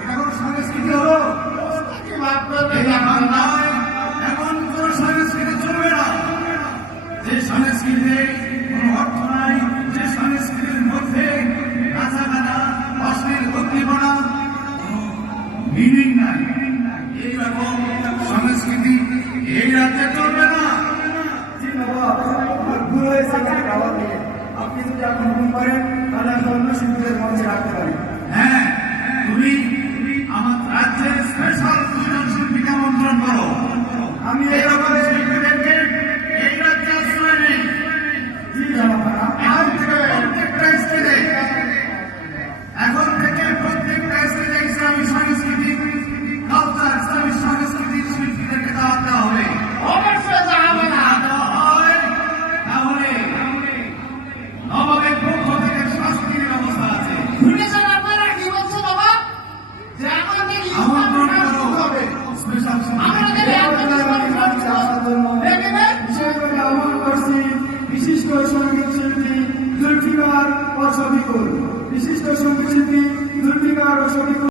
এটা কোন সংস্কৃতি হলো? এমন কোন সংস্কৃতি চলবে না যে সংস্কৃতিতে কোন অর্থ নাই, যে সংস্কৃতির মধ্যে কাঁচা কাটা অশ্লীল উদ্দীপনা কোন মিনিং নাই। এইরকম সংস্কৃতি এই রাজ্যে চলবে না। ভুল হয়েছে আপনি যদি এখন ভুল করেন তাহলে আমি অন্য শিল্পীদের মঞ্চে রাখতে পারি। হ্যাঁ, তুমি আমার রাজ্যের স্পেশাল দুজন শিল্পীকে আমন্ত্রণ করো। আমি এই ব্যাপারে শিল্পীদেরকে এই রাজ্যে আশ্রয় নেই। এখন থেকে প্রত্যেকটা স্টেজে ইসলামী সংস্কৃতি, কালচার, ইসলামী সংস্কৃতির শিল্পীদেরকে দাওয়াত দেওয়া হবে। তাহলে নবাবের পক্ষ থেকে শাস্তির ব্যবস্থা আছে। আমন্ত্রণ করো স্পেশাল বিশিষ্ট সঙ্গীত শিল্পী জুলফিকার ও শফিকুল, বিশিষ্ট সঙ্গীত শিল্পী জুলফিকার ও শফিকুল।